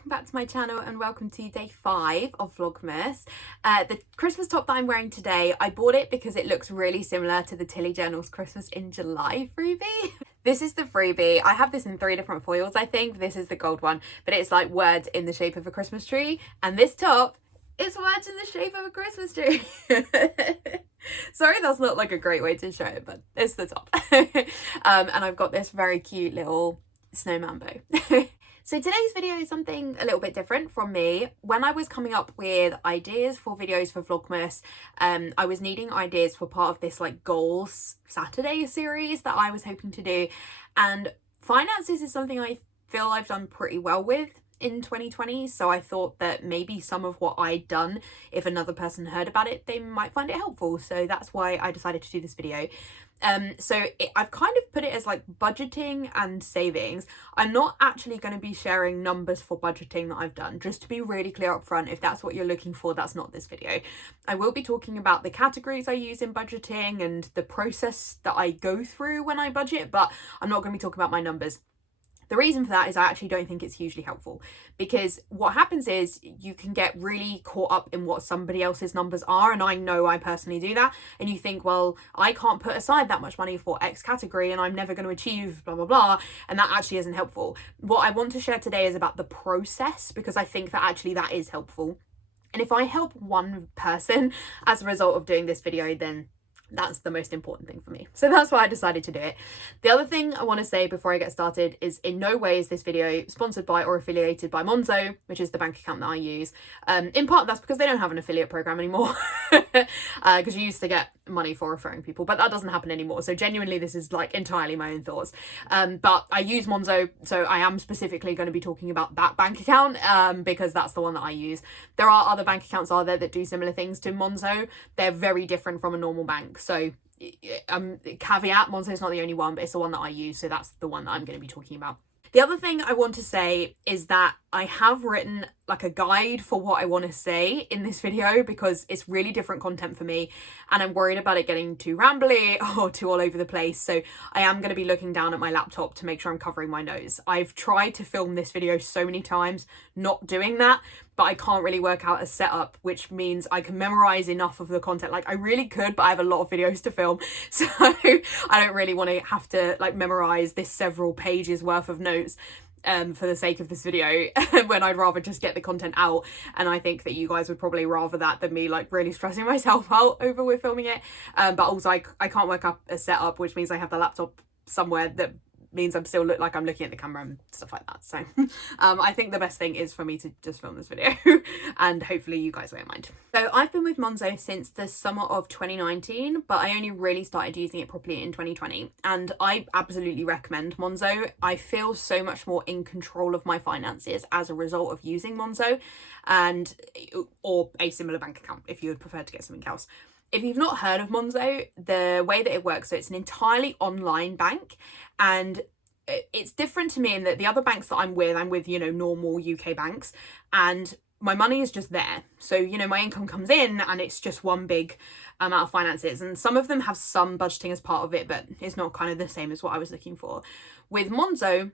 welcome back to my channel and welcome to day 5 of Vlogmas. The Christmas top that I'm wearing today, I bought it because it looks really similar to the Tilly Journals Christmas in July freebie. This is the freebie. I have this in 3 different foils, I think. This is the gold one, but it's like words in the shape of a Christmas tree, and this top is words in the shape of a Christmas tree. Sorry, that's not like a great way to show it, but it's the top. And I've got this very cute little snowman bow. So today's video is something a little bit different from me. When I was coming up with ideas for videos for Vlogmas, I was needing ideas for part of this like goals Saturday series that I was hoping to do, and finances is something I feel I've done pretty well with in 2020, so I thought that maybe some of what I'd done, if another person heard about it, they might find it helpful. So that's why I decided to do this video. I've kind of put it as like budgeting and savings. I'm not actually going to be sharing numbers for budgeting that I've done, just to be really clear up front. If that's what you're looking for, that's not this video. I will be talking about the categories I use in budgeting and the process that I go through when I budget, but I'm not going to be talking about my numbers. The reason for that is I actually don't think it's hugely helpful, because what happens is you can get really caught up in what somebody else's numbers are, and I know I personally do that, and you think, well, I can't put aside that much money for X category and I'm never going to achieve blah blah blah, and that actually isn't helpful. What I want to share today is about the process, because I think that actually that is helpful, and if I help one person as a result of doing this video, then that's the most important thing for me. So that's why I decided to do it. The other thing I want to say before I get started is in no way is this video sponsored by or affiliated by Monzo, which is the bank account that I use. In part that's because they don't have an affiliate program anymore, because you used to get money for referring people, but that doesn't happen anymore. So genuinely this is like entirely my own thoughts. But I use Monzo, so I am specifically going to be talking about that bank account because that's the one that I use. There are other bank accounts out there that do similar things to Monzo. They're very different from a normal bank. So caveat, Monzo is not the only one, but it's the one that I use, so that's the one that I'm going to be talking about. The other thing I want to say is that I have written like a guide for what I want to say in this video, because it's really different content for me and I'm worried about it getting too rambly or too all over the place. So I am going to be looking down at my laptop to make sure I'm covering my nose. I've tried to film this video so many times not doing that, but I can't really work out a setup, which means I can memorize enough of the content. Like I really could, but I have a lot of videos to film, so I don't really want to have to like memorize this several pages worth of notes for the sake of this video when I'd rather just get the content out. And I think that you guys would probably rather that than me like really stressing myself out over with filming it. But also I can't work up a setup, which means I have the laptop somewhere that means I'm still look like I'm looking at the camera and stuff like that. So I think the best thing is for me to just film this video and hopefully you guys won't mind. So I've been with Monzo since the summer of 2019, but I only really started using it properly in 2020, and I absolutely recommend Monzo. I feel so much more in control of my finances as a result of using Monzo, and or a similar bank account if you would prefer to get something else. If you've not heard of Monzo, the way that it works, so it's an entirely online bank, and it's different to me in that the other banks that I'm with, you know, normal UK banks, and my money is just there. So, you know, my income comes in and it's just one big amount of finances, and some of them have some budgeting as part of it, but it's not kind of the same as what I was looking for. With Monzo,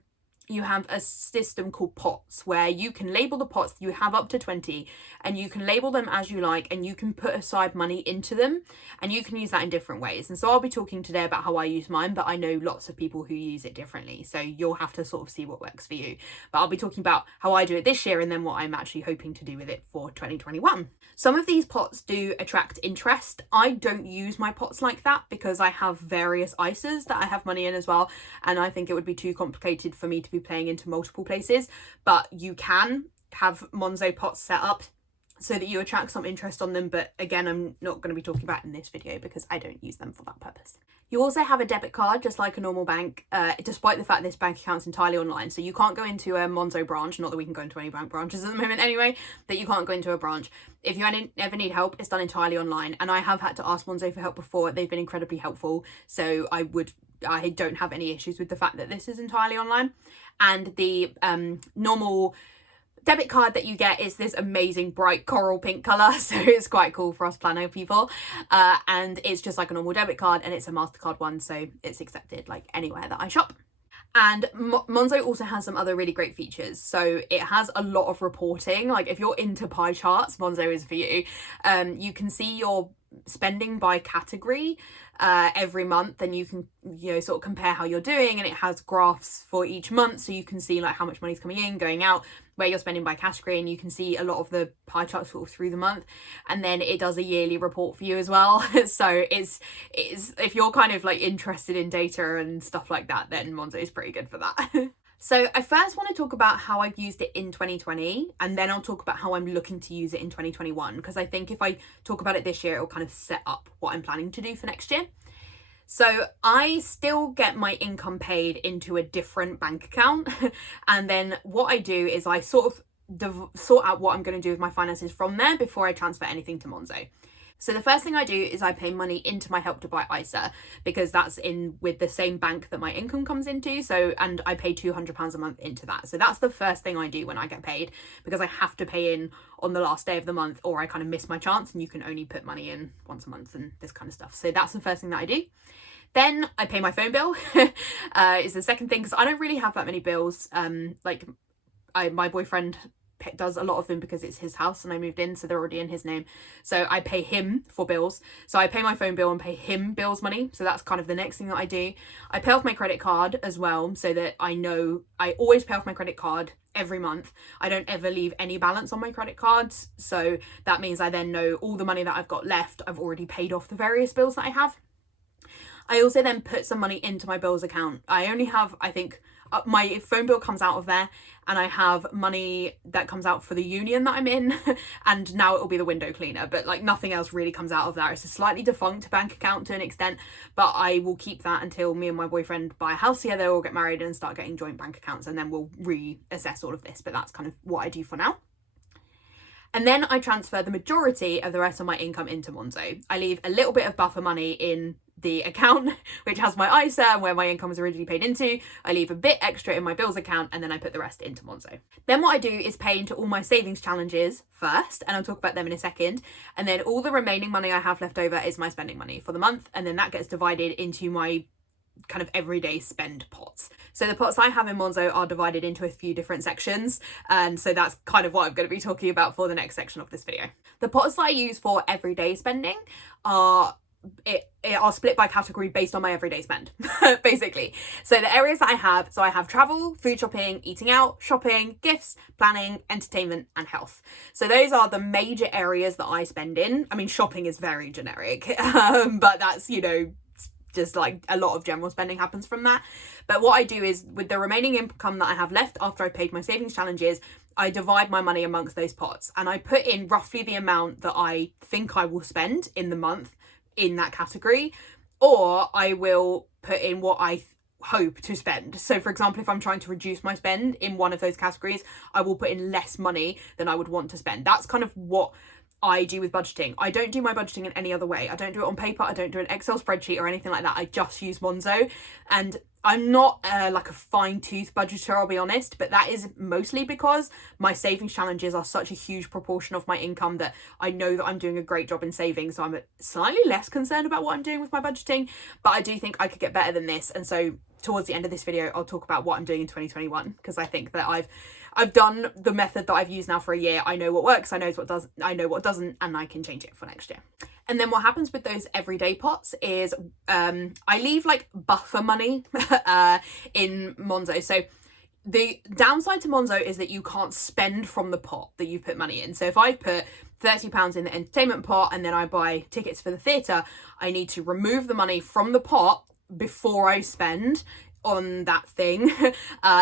you have a system called pots where you can label the pots. You have up to 20 and you can label them as you like, and you can put aside money into them, and you can use that in different ways. And so I'll be talking today about how I use mine, but I know lots of people who use it differently, so you'll have to sort of see what works for you. But I'll be talking about how I do it this year and then what I'm actually hoping to do with it for 2021. Some of these pots do attract interest. I don't use my pots like that because I have various ISAs that I have money in as well, and I think it would be too complicated for me to be playing into multiple places. But you can have Monzo pots set up so that you attract some interest on them, but again, I'm not going to be talking about it in this video because I don't use them for that purpose. You also have a debit card just like a normal bank, despite the fact this bank account's entirely online, so you can't go into a Monzo branch, not that we can go into any bank branches at the moment anyway, but you can't go into a branch. If you ever need help, it's done entirely online, and I have had to ask Monzo for help before. They've been incredibly helpful, so I don't have any issues with the fact that this is entirely online. And the normal debit card that you get is this amazing bright coral pink colour, so it's quite cool for us planner people, and it's just like a normal debit card, and it's a MasterCard one, so it's accepted like anywhere that I shop. And Monzo also has some other really great features. So it has a lot of reporting. Like if you're into pie charts, Monzo is for you. You can see your spending by category every month, and you can, you know, sort of compare how you're doing, and it has graphs for each month, so you can see like how much money's coming in, going out, where you're spending by category, and you can see a lot of the pie charts sort of through the month. And then it does a yearly report for you as well. So it's if you're kind of like interested in data and stuff like that, then Monzo is pretty good for that. So I first want to talk about how I've used it in 2020, and then I'll talk about how I'm looking to use it in 2021, because I think if I talk about it this year, it'll kind of set up what I'm planning to do for next year. So I still get my income paid into a different bank account. And then what I do is I sort of sort out what I'm going to do with my finances from there before I transfer anything to Monzo. So the first thing I do is I pay money into my Help to Buy ISA, because that's in with the same bank that my income comes into. So, and I pay £200 a month into that. So that's the first thing I do when I get paid, because I have to pay in on the last day of the month, or I kind of miss my chance, and you can only put money in once a month and this kind of stuff. So that's the first thing that I do. Then I pay my phone bill is the second thing, because I don't really have that many bills. My boyfriend does a lot of them because it's his house and I moved in, so they're already in his name. So I pay him for bills. So I pay my phone bill and pay him bills money. So that's kind of the next thing that I do. I pay off my credit card as well, so that I know I always pay off my credit card every month. I don't ever leave any balance on my credit cards. So that means I then know all the money that I've got left, I've already paid off the various bills that I have. I also then put some money into my bills account. I only have, I think, my phone bill comes out of there, and I have money that comes out for the union that I'm in, and now it will be the window cleaner, but like nothing else really comes out of that. It's a slightly defunct bank account to an extent, but I will keep that until me and my boyfriend buy a house together or get married and start getting joint bank accounts, and then we'll reassess all of this. But that's kind of what I do for now. And then I transfer the majority of the rest of my income into Monzo. I leave a little bit of buffer money in the account, which has my ISA and where my income was originally paid into. I leave a bit extra in my bills account, and then I put the rest into Monzo. Then what I do is pay into all my savings challenges first, and I'll talk about them in a second. And then all the remaining money I have left over is my spending money for the month, and then that gets divided into my kind of everyday spend pots. So the pots I have in Monzo are divided into a few different sections, and so that's kind of what I'm going to be talking about for the next section of this video. The pots that I use for everyday spending are split by category based on my everyday spend, basically. So the areas that I have travel, food shopping, eating out, shopping, gifts, planning, entertainment, and health. So those are the major areas that I spend in. I mean, shopping is very generic, but that's, you know, just like a lot of general spending happens from that. But what I do is, with the remaining income that I have left after I've paid my savings challenges, I divide my money amongst those pots, and I put in roughly the amount that I think I will spend in the month in that category, or I will put in what I hope to spend. So for example, if I'm trying to reduce my spend in one of those categories, I will put in less money than I would want to spend. That's kind of what I do with budgeting. I don't do my budgeting in any other way. I don't do it on paper. I don't do an Excel spreadsheet or anything like that. I just use Monzo, and I'm not like a fine-tooth budgeter, I'll be honest, but that is mostly because my savings challenges are such a huge proportion of my income that I know that I'm doing a great job in saving, so I'm slightly less concerned about what I'm doing with my budgeting, but I do think I could get better than this. And so towards the end of this video, I'll talk about what I'm doing in 2021, because I think that I've done the method that I've used now for a year. I know what works, I know what doesn't, and I can change it for next year. And then what happens with those everyday pots is I leave like buffer money in Monzo. So the downside to Monzo is that you can't spend from the pot that you've put money in. So if I put £30 in the entertainment pot and then I buy tickets for the theatre, I need to remove the money from the pot before I spend on that thing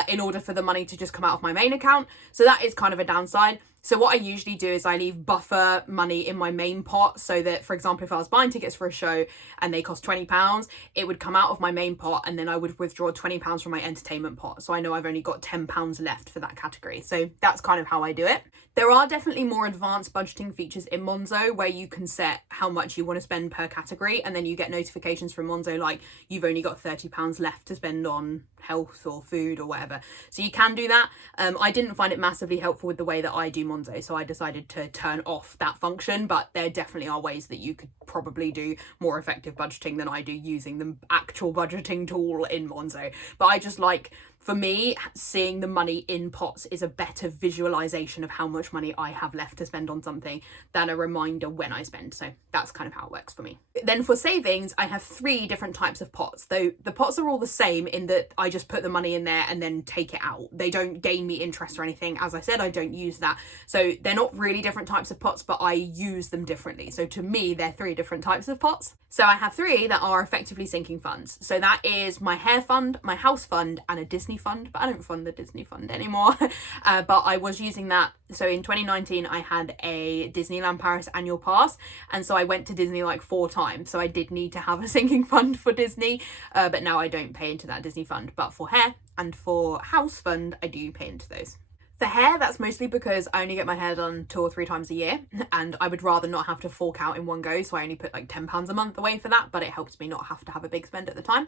in order for the money to just come out of my main account. So that is kind of a downside. So what I usually do is I leave buffer money in my main pot, so that, for example, if I was buying tickets for a show and they cost £20, it would come out of my main pot, and then I would withdraw £20 from my entertainment pot. So I know I've only got £10 left for that category. So that's kind of how I do it. There are definitely more advanced budgeting features in Monzo where you can set how much you want to spend per category, and then you get notifications from Monzo like you've only got £30 left to spend on health or food or whatever. So you can do that. I didn't find it massively helpful with the way that I do Monzo, so I decided to turn off that function, but there definitely are ways that you could probably do more effective budgeting than I do using the actual budgeting tool in Monzo. But I just like, for me, seeing the money in pots is a better visualization of how much money I have left to spend on something than a reminder when I spend. So that's kind of how it works for me. Then for savings, I have 3 different types of pots, though the pots are all the same in that I just put the money in there and then take it out. They don't gain me interest or anything. As I said, I don't use that. So they're not really different types of pots, but I use them differently. So to me, they're 3 different types of pots. So I have 3 that are effectively sinking funds. So that is my hair fund, my house fund, and a Disney fund, but I don't fund the Disney fund anymore. But I was using that. So in 2019, I had a Disneyland Paris annual pass, and so I went to Disney like 4 times. So I did need to have a sinking fund for Disney, but now I don't pay into that Disney fund. But for hair and for house fund, I do pay into those. For hair, that's mostly because I only get my hair done 2 or 3 times a year, and I would rather not have to fork out in one go, so I only put like £10 a month away for that, but it helps me not have to have a big spend at the time.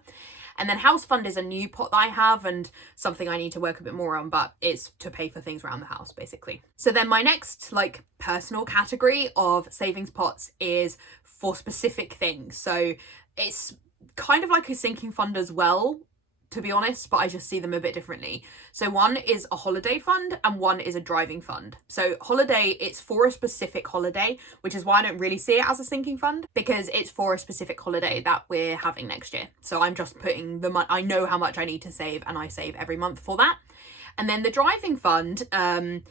And then house fund is a new pot that I have and something I need to work a bit more on, but it's to pay for things around the house, basically. So then my next like personal category of savings pots is for specific things. So it's kind of like a sinking fund as well, to be honest, but I just see them a bit differently. So one is a holiday fund and one is a driving fund. So holiday, it's for a specific holiday, which is why I don't really see it as a sinking fund, because it's for a specific holiday that we're having next year. So I'm just putting the money, I know how much I need to save and I save every month for that. And then the driving fund, I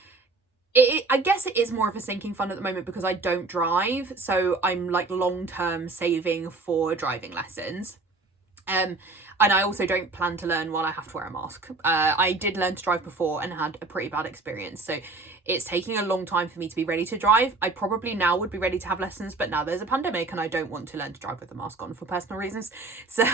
guess it is more of a sinking fund at the moment because I don't drive. So I'm like long-term saving for driving lessons. And I also don't plan to learn while I have to wear a mask. I did learn to drive before and had a pretty bad experience. So it's taking a long time for me to be ready to drive. I probably now would be ready to have lessons, but now there's a pandemic and I don't want to learn to drive with the mask on for personal reasons. So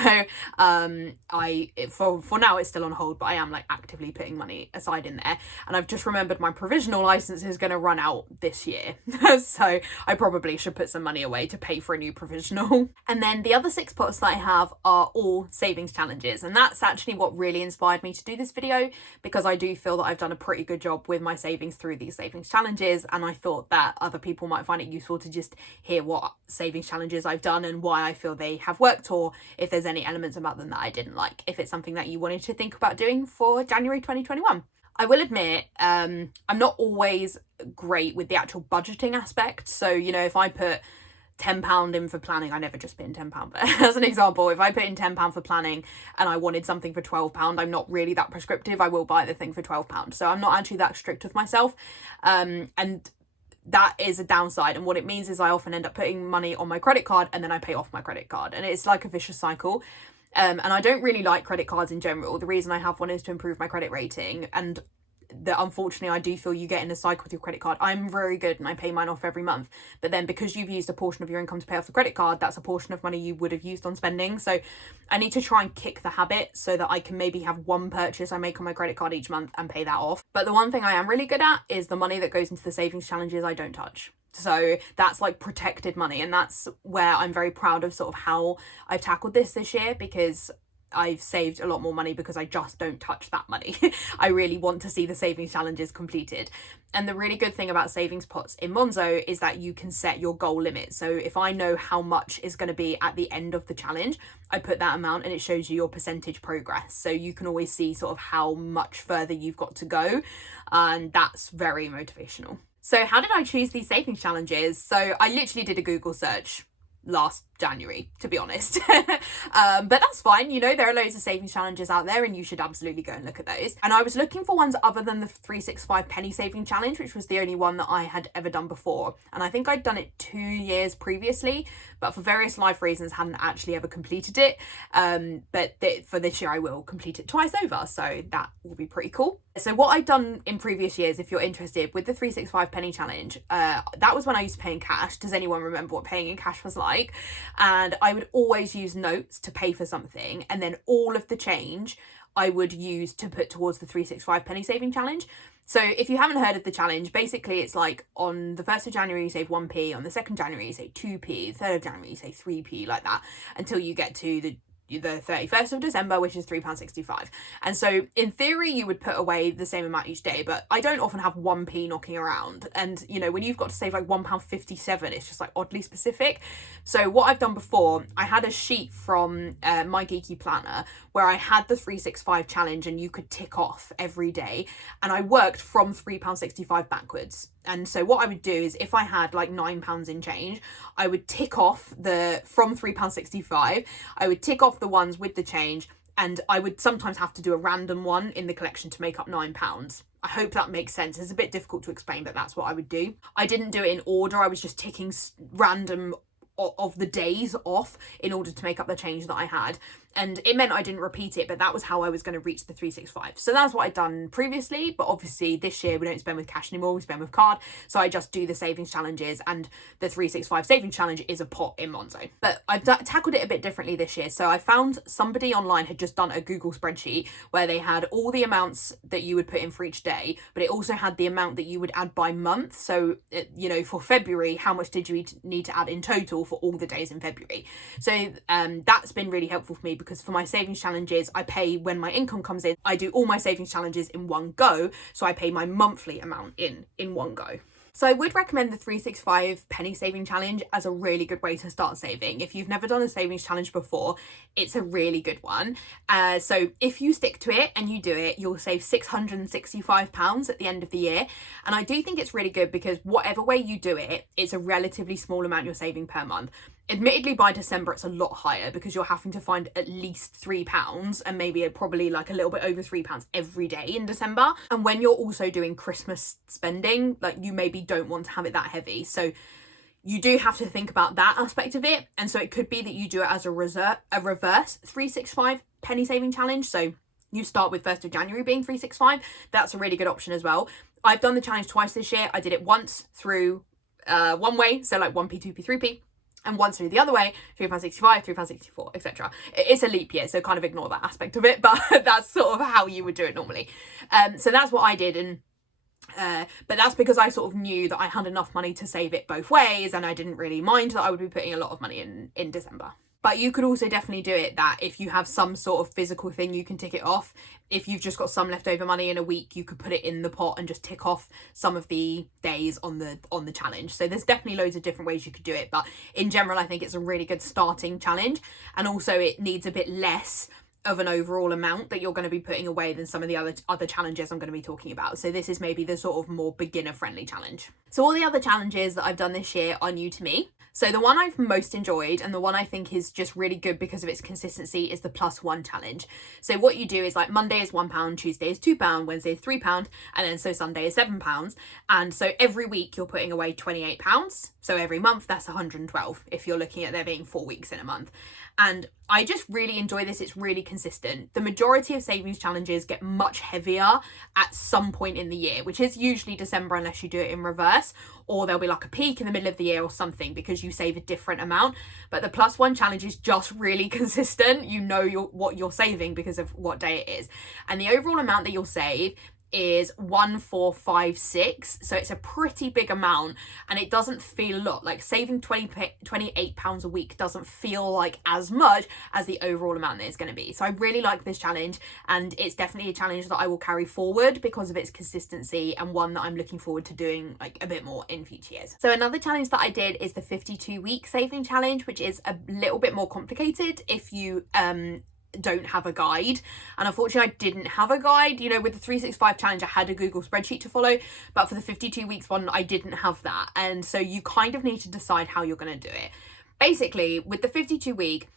for now it's still on hold, but I am like actively putting money aside in there. And I've just remembered my provisional license is going to run out this year. So I probably should put some money away to pay for a new provisional. And then the other 6 pots that I have are all savings challenges, and that's actually what really inspired me to do this video, because I do feel that I've done a pretty good job with my savings through these savings challenges, and I thought that other people might find it useful to just hear what savings challenges I've done and why I feel they have worked, or if there's any elements about them that I didn't like, if it's something that you wanted to think about doing for January 2021. I will admit, I'm not always great with the actual budgeting aspect. So, you know, if I put £10 in for planning, I never just put in £10, but as an example, if I put in £10 for planning and I wanted something for £12, I'm not really that prescriptive. I will buy the thing for £12. So I'm not actually that strict with myself. And that is a downside. And what it means is I often end up putting money on my credit card and then I pay off my credit card. And it's like a vicious cycle. And I don't really like credit cards in general. The reason I have one is to improve my credit rating, and that unfortunately I do feel you get in a cycle with your credit card. I'm very good and I pay mine off every month, but then because you've used a portion of your income to pay off the credit card, that's a portion of money you would have used on spending. So I need to try and kick the habit so that I can maybe have one purchase I make on my credit card each month and pay that off. But the one thing I am really good at is the money that goes into the savings challenges I don't touch. So that's like protected money, and that's where I'm very proud of sort of how I've tackled this year, because I've saved a lot more money because I just don't touch that money. I really want to see the savings challenges completed. And the really good thing about savings pots in Monzo is that you can set your goal limit. So if I know how much is going to be at the end of the challenge, I put that amount and it shows you your percentage progress. So you can always see sort of how much further you've got to go. And that's very motivational. So how did I choose these savings challenges? So I literally did a Google search last January, to be honest. But that's fine, you know, there are loads of savings challenges out there and you should absolutely go and look at those. And I was looking for ones other than the 365 penny saving challenge, which was the only one that I had ever done before, and I think I'd done it 2 years previously, but for various life reasons hadn't actually ever completed it. But for this year I will complete it twice over, so that will be pretty cool. So what I'd done in previous years, if you're interested, with the 365 penny challenge, that was when I used to pay in cash. Does anyone remember what paying in cash was like? And I would always use notes to pay for something, and then all of the change I would use to put towards the 365 penny saving challenge. So if you haven't heard of the challenge, basically it's like on the 1st of January you save 1p, on the 2nd January you save 2p, 3rd of January you save 3p, like that, until you get to the the 31st of December, which is £3.65. And so in theory, you would put away the same amount each day, but I don't often have 1p knocking around. And, you know, when you've got to save like £1.57, it's just like oddly specific. So what I've done before, I had a sheet from My Geeky Planner where I had the 365 challenge and you could tick off every day. And I worked from £3.65 backwards. And so what I would do is if I had like £9 in change, I would tick off from £3.65, I would tick off the ones with the change, and I would sometimes have to do a random one in the collection to make up £9. I hope that makes sense. It's a bit difficult to explain, but that's what I would do. I didn't do it in order. I was just ticking random of the days off in order to make up the change that I had. And it meant I didn't repeat it, but that was how I was going to reach the 365. So that's what I'd done previously, but obviously this year we don't spend with cash anymore, we spend with card. So I just do the savings challenges, and the 365 savings challenge is a pot in Monzo. But I've tackled it a bit differently this year. So I found somebody online had just done a Google spreadsheet where they had all the amounts that you would put in for each day, but it also had the amount that you would add by month. So, you know, for February, how much did you need to add in total for all the days in February? So that's been really helpful for me, because for my savings challenges, I pay when my income comes in. I do all my savings challenges in one go, so I pay my monthly amount in one go. So I would recommend the 365 penny saving challenge as a really good way to start saving. If you've never done a savings challenge before, it's a really good one. So if you stick to it and you do it, you'll save £665 at the end of the year. And I do think it's really good because whatever way you do it, it's a relatively small amount you're saving per month. Admittedly, by December, it's a lot higher because you're having to find at least £3 and maybe probably like a little bit over £3 every day in December. And when you're also doing Christmas spending, like you maybe don't want to have it that heavy. So you do have to think about that aspect of it. And so it could be that you do it as a reverse 365 penny saving challenge. So you start with 1st of January being 365. That's a really good option as well. I've done the challenge twice this year. I did it once through one way, so like 1p, 2p, 3p. And once through the other way, £3.65, £3.64, etc. It's a leap year, so kind of ignore that aspect of it, but that's sort of how you would do it normally. So that's what I did, and but that's because I sort of knew that I had enough money to save it both ways, and I didn't really mind that I would be putting a lot of money in December. But you could also definitely do it that if you have some sort of physical thing, you can tick it off. If you've just got some leftover money in a week, you could put it in the pot and just tick off some of the days on the challenge. So there's definitely loads of different ways you could do it. But in general, I think it's a really good starting challenge. And also it needs a bit less of an overall amount that you're going to be putting away than some of the other challenges I'm going to be talking about. So this is maybe the sort of more beginner friendly challenge. So all the other challenges that I've done this year are new to me. So the one I've most enjoyed and the one I think is just really good because of its consistency is the +1 challenge. So what you do is like Monday is £1, Tuesday is £2, Wednesday is £3, and then so Sunday is £7. And so every week you're putting away £28. So every month that's 112 if you're looking at there being 4 weeks in a month. And I just really enjoy this. It's really consistent. The majority of savings challenges get much heavier at some point in the year, which is usually December unless you do it in reverse, or there'll be like a peak in the middle of the year or something because you save a different amount. But the +1 challenge is just really consistent. You know what you're saving because of what day it is. And the overall amount that you'll save is 1456, so it's a pretty big amount, and it doesn't feel a lot. Like saving £28 a week doesn't feel like as much as the overall amount that it's going to be. So I really like this challenge, and it's definitely a challenge that I will carry forward because of its consistency, and one that I'm looking forward to doing like a bit more in future years. So another challenge that I did is the 52-week saving challenge, which is a little bit more complicated if you don't have a guide. And unfortunately I didn't have a guide. You know, with the 365 challenge I had a Google spreadsheet to follow, but for the 52 weeks one I didn't have that, and so you kind of need to decide how you're going to do it. Basically with the 52 week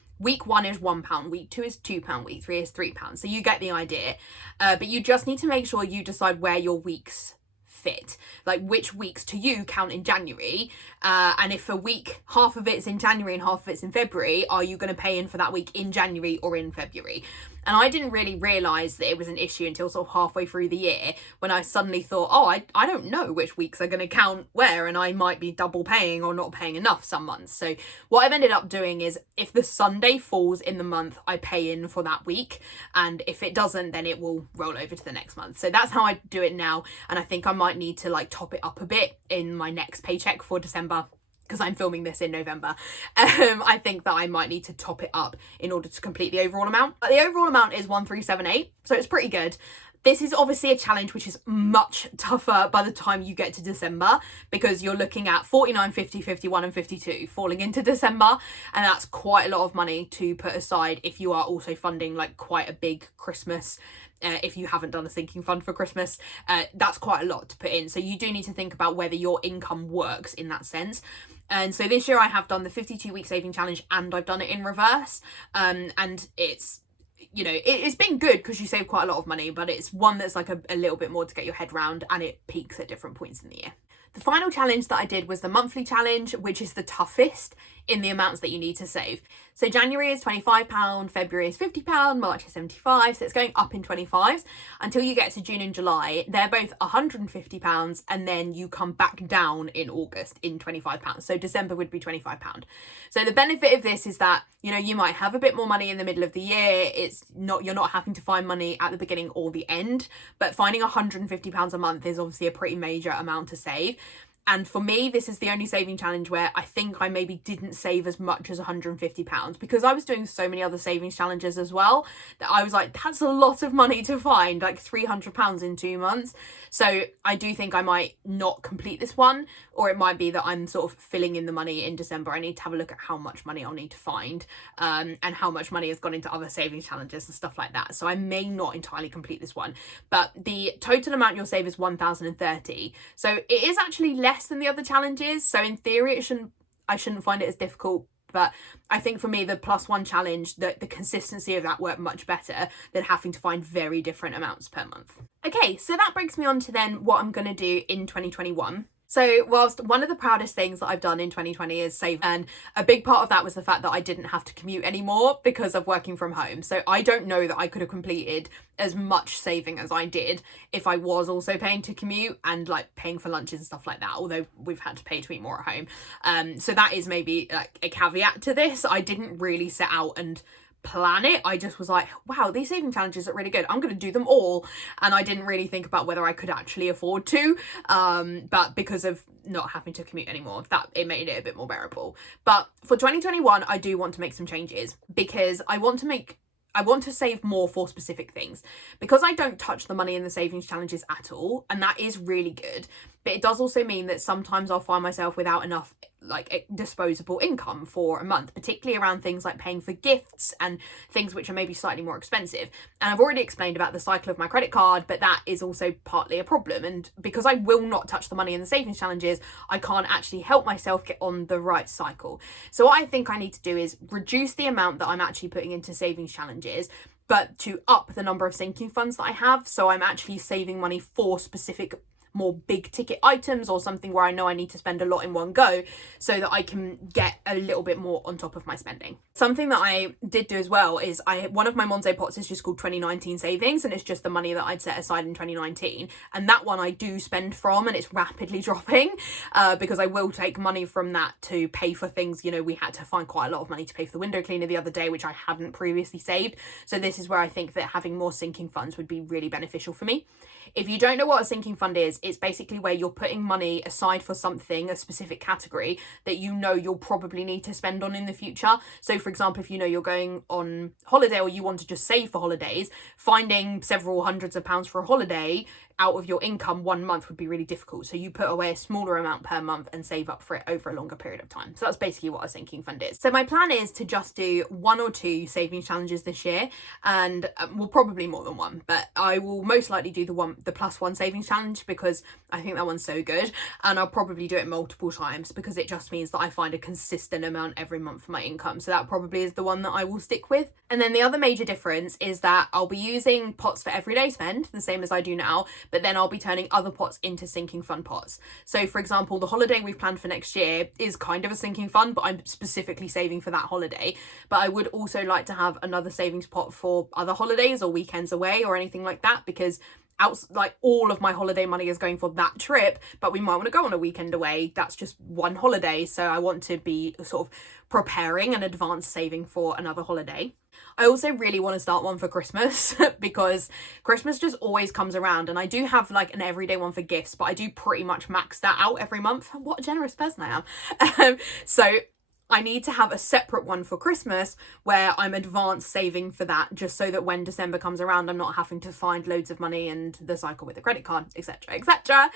one is £1, week 2 is £2, week 3 is £3, so you get the idea. But you just need to make sure you decide where your weeks fit, like which weeks to you count in January, and if a week half of it's in January and half of it's in February, are you going to pay in for that week in January or in February? And I didn't really realise that it was an issue until sort of halfway through the year, when I suddenly thought, oh, I don't know which weeks are going to count where, and I might be double paying or not paying enough some months. So what I've ended up doing is if the Sunday falls in the month, I pay in for that week, and if it doesn't, then it will roll over to the next month. So that's how I do it now, and I think I might need to like top it up a bit in my next paycheck for December. because I'm filming this in November, I think that I might need to top it up in order to complete the overall amount. But the overall amount is 1378, so it's pretty good. This is obviously a challenge which is much tougher by the time you get to December, because you're looking at 49, 50, 51 and 52 falling into December, and that's quite a lot of money to put aside if you are also funding like quite a big Christmas. If you haven't done a sinking fund for Christmas, that's quite a lot to put in. So you do need to think about whether your income works in that sense. And so this year I have done the 52-week saving challenge, and I've done it in reverse. And it's, you know, it's been good because you save quite a lot of money, but it's one that's like a little bit more to get your head round, and it peaks at different points in the year. The final challenge that I did was the monthly challenge, which is the toughest in the amounts that you need to save. So January is £25, February is £50, March is 75, so it's going up in 25s until you get to June and July. They're both £150, and then you come back down in August in £25. So December would be £25. So the benefit of this is that, you know, you might have a bit more money in the middle of the year. You're not having to find money at the beginning or the end, but finding £150 a month is obviously a pretty major amount to save. And for me, this is the only saving challenge where I think I maybe didn't save as much as £150, because I was doing so many other savings challenges as well that I was like, that's a lot of money to find, like £300 in 2 months. So I do think I might not complete this one, or it might be that I'm sort of filling in the money in December. I need to have a look at how much money I'll need to find, and how much money has gone into other savings challenges and stuff like that. So I may not entirely complete this one, but the total amount you'll save is 1,030. So it is actually less than the other challenges, so in theory I shouldn't find it as difficult. But I think for me, the +1 challenge, the consistency of that worked much better than having to find very different amounts per month. Okay, so that brings me on to then what I'm going to do in 2021. So whilst one of the proudest things that I've done in 2020 is save, and a big part of that was the fact that I didn't have to commute anymore because of working from home. So I don't know that I could have completed as much saving as I did if I was also paying to commute and like paying for lunches and stuff like that, although we've had to pay to eat more at home. So that is maybe like a caveat to this. I didn't really set out and plan it. I just was like, wow, these saving challenges are really good, I'm going to do them all. And I didn't really think about whether I could actually afford to, but because of not having to commute anymore, that it made it a bit more bearable. But for 2021, I do want to make some changes, because I want to save more for specific things, because I don't touch the money in the savings challenges at all, and that is really good. But it does also mean that sometimes I'll find myself without enough like disposable income for a month, particularly around things like paying for gifts and things which are maybe slightly more expensive. And I've already explained about the cycle of my credit card, but that is also partly a problem. And because I will not touch the money in the savings challenges, I can't actually help myself get on the right cycle. So what I think I need to do is reduce the amount that I'm actually putting into savings challenges, but to up the number of sinking funds that I have. So I'm actually saving money for specific more big ticket items, or something where I know I need to spend a lot in one go, so that I can get a little bit more on top of my spending. Something that I did do as well is one of my Monzo pots is just called 2019 savings, and it's just the money that I'd set aside in 2019, and that one I do spend from, and it's rapidly dropping, because I will take money from that to pay for things. You know, we had to find quite a lot of money to pay for the window cleaner the other day, which I hadn't previously saved. So this is where I think that having more sinking funds would be really beneficial for me. If you don't know what a sinking fund is, it's basically where you're putting money aside for something, a specific category that you know you'll probably need to spend on in the future. So for example, if you know you're going on holiday, or you want to just save for holidays, finding several hundreds of pounds for a holiday out of your income 1 month would be really difficult. So you put away a smaller amount per month and save up for it over a longer period of time. So that's basically what a sinking fund is. So my plan is to just do 1 or 2 savings challenges this year, and well, probably more than one, but I will most likely do the +1 savings challenge, because I think that one's so good, and I'll probably do it multiple times, because it just means that I find a consistent amount every month for my income. So that probably is the one that I will stick with. And then the other major difference is that I'll be using pots for everyday spend, the same as I do now, but then I'll be turning other pots into sinking fund pots. So for example, the holiday we've planned for next year is kind of a sinking fund, but I'm specifically saving for that holiday. But I would also like to have another savings pot for other holidays or weekends away or anything like that, because like all of my holiday money is going for that trip, but we might want to go on a weekend away. That's just one holiday. So I want to be sort of preparing and advance saving for another holiday. I also really want to start one for Christmas because Christmas just always comes around, and I do have like an everyday one for gifts, but I do pretty much max that out every month. What a generous person I am. So I need to have a separate one for Christmas where I'm advanced saving for that, just so that when December comes around, I'm not having to find loads of money and the cycle with the credit card, etc, etc.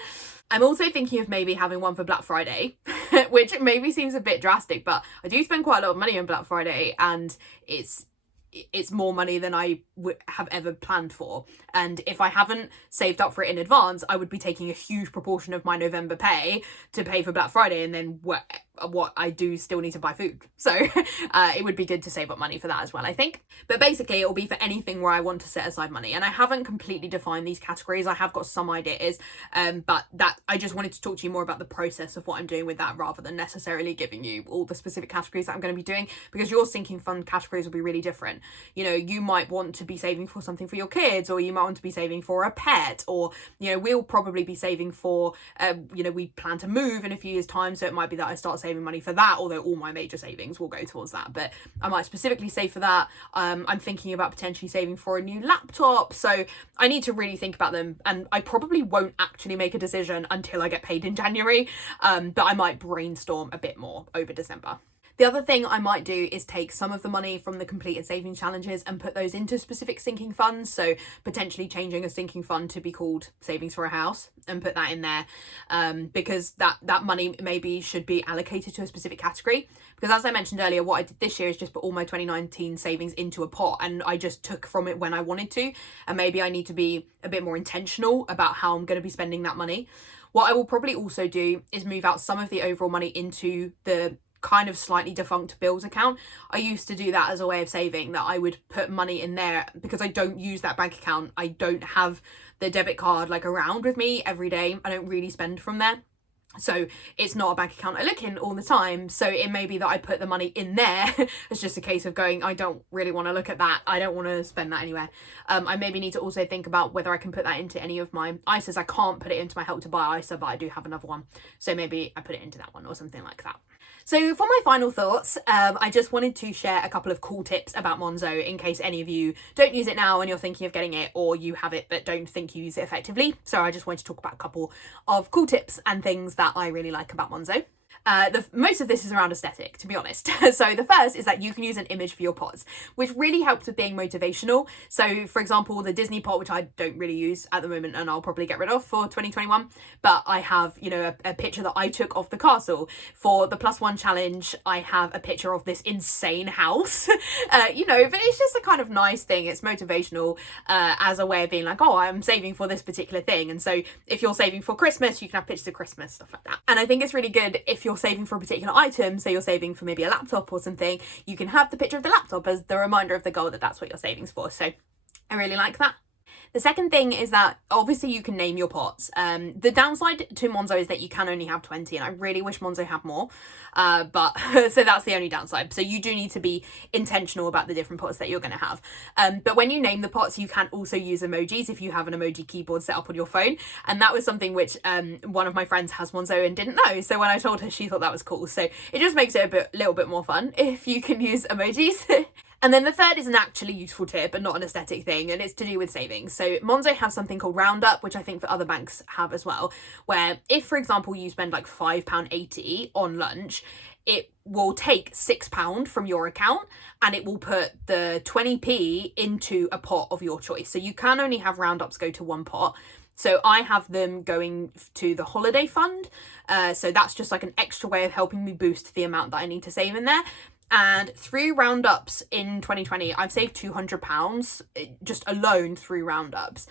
I'm also thinking of maybe having one for Black Friday, which maybe seems a bit drastic, but I do spend quite a lot of money on Black Friday, and it's more money than I have ever planned for. And if I haven't saved up for it in advance, I would be taking a huge proportion of my November pay to pay for Black Friday, and then what I do still need to buy food. So it would be good to save up money for that as well, I think. But basically it will be for anything where I want to set aside money. And I haven't completely defined these categories. I have got some ideas, but that I just wanted to talk to you more about the process of what I'm doing with that, rather than necessarily giving you all the specific categories that I'm going to be doing, because your sinking fund categories will be really different. You know, you might want to be saving for something for your kids, or you might want to be saving for a pet, or, you know, we'll probably be saving for, you know, we plan to move in a few years' time, so it might be that I start saving money for that, although all my major savings will go towards that, but I might specifically save for that. I'm thinking about potentially saving for a new laptop, so I need to really think about them, and I probably won't actually make a decision until I get paid in January, but I might brainstorm a bit more over December. The other thing I might do is take some of the money from the completed saving challenges and put those into specific sinking funds. So potentially changing a sinking fund to be called Savings for a House and put that in there, because that money maybe should be allocated to a specific category. Because as I mentioned earlier, what I did this year is just put all my 2019 savings into a pot, and I just took from it when I wanted to. And maybe I need to be a bit more intentional about how I'm going to be spending that money. What I will probably also do is move out some of the overall money into the kind of slightly defunct bills account. I used to do that as a way of saving, that I would put money in there because I don't use that bank account. I don't have the debit card like around with me every day. I don't really spend from there. So it's not a bank account I look in all the time. So it may be that I put the money in there. It's just a case of going, I don't really want to look at that. I don't want to spend that anywhere. I maybe need to also think about whether I can put that into any of my ISAs. I can't put it into my Help to Buy ISA, but I do have another one. So maybe I put it into that one or something like that. So for my final thoughts, I just wanted to share a couple of cool tips about Monzo in case any of you don't use it now and you're thinking of getting it, or you have it but don't think you use it effectively. So I just wanted to talk about a couple of cool tips and things that I really like about Monzo. Most of this is around aesthetic, to be honest. So the first is that you can use an image for your pots, which really helps with being motivational. So for example, the Disney pot, which I don't really use at the moment and I'll probably get rid of for 2021, but I have, you know, a picture that I took of the castle. For the +1 challenge, I have a picture of this insane house, you know, but it's just a kind of nice thing. It's motivational as a way of being like, oh, I'm saving for this particular thing. And so if you're saving for Christmas, you can have pictures of Christmas, stuff like that. And I think it's really good if you're saving for a particular item, so you're saving for maybe a laptop or something, you can have the picture of the laptop as the reminder of the goal that that's what your savings for. So I really like that. The second thing is that obviously you can name your pots. The downside to Monzo is that you can only have 20, and I really wish Monzo had more, but so that's the only downside. So you do need to be intentional about the different pots that you're going to have. But when you name the pots, you can also use emojis if you have an emoji keyboard set up on your phone, and that was something which one of my friends has Monzo and didn't know. So when I told her, she thought that was cool. So it just makes it a little bit more fun if you can use emojis. And then the third is an actually useful tip, but not an aesthetic thing, and it's to do with savings. So Monzo have something called Roundup, which I think that other banks have as well, where if, for example, you spend like £5.80 on lunch, it will take £6 from your account and it will put the 20p into a pot of your choice. So you can only have Roundups go to one pot. So I have them going to the holiday fund. So that's just like an extra way of helping me boost the amount that I need to save in there. And through Roundups in 2020, I've saved £200 just alone through Roundups.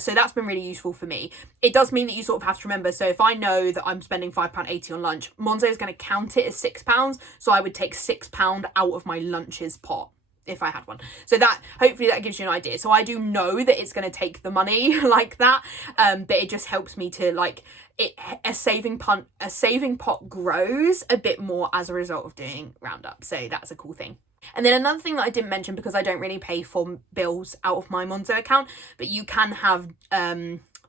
So that's been really useful for me. It does mean that you sort of have to remember. So if I know that I'm spending £5.80 on lunch, Monzo is going to count it as £6. So I would take £6 out of my lunches pot if I had one. So that, hopefully that gives you an idea. So I do know that it's going to take the money like that, but it just helps me to like, a saving pot grows a bit more as a result of doing Roundup. So that's a cool thing. And then another thing that I didn't mention, because I don't really pay for bills out of my Monzo account, but you can have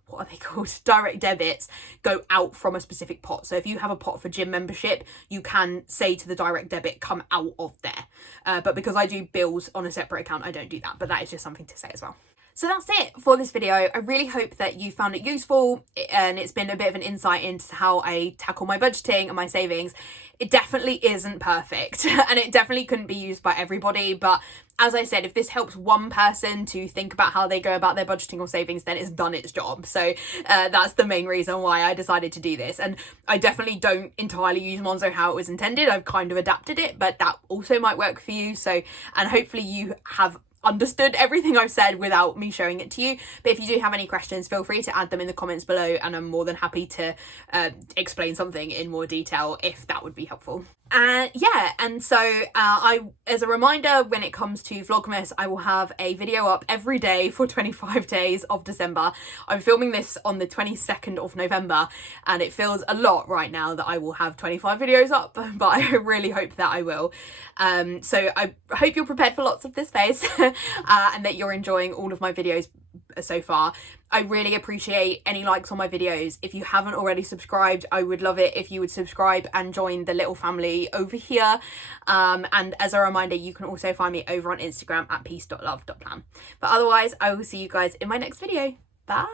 what are they called, direct debits go out from a specific pot. So if you have a pot for gym membership, you can say to the direct debit, come out of there. But because I do bills on a separate account, I don't do that. But that is just something to say as well. So that's it for this video. I really hope that you found it useful and it's been a bit of an insight into how I tackle my budgeting and my savings. It definitely isn't perfect and it definitely couldn't be used by everybody, but as I said, if this helps one person to think about how they go about their budgeting or savings, then it's done its job. So that's the main reason why I decided to do this. And I definitely don't entirely use Monzo how it was intended. I've kind of adapted it, but that also might work for you. So, and hopefully you have understood everything I've said without me showing it to you. But if you do have any questions, feel free to add them in the comments below and I'm more than happy to explain something in more detail if that would be helpful. Yeah, and so as a reminder, when it comes to Vlogmas, I will have a video up every day for 25 days of December. I'm filming this on the 22nd of November and it feels a lot right now that I will have 25 videos up, but I really hope that I will. So I hope you're prepared for lots of this space and that you're enjoying all of my videos so far. I really appreciate any likes on my videos. If you haven't already subscribed, I would love it if you would subscribe and join the little family over here. And as a reminder, you can also find me over on Instagram at peace.love.plan. But otherwise, I will see you guys in my next video. Bye!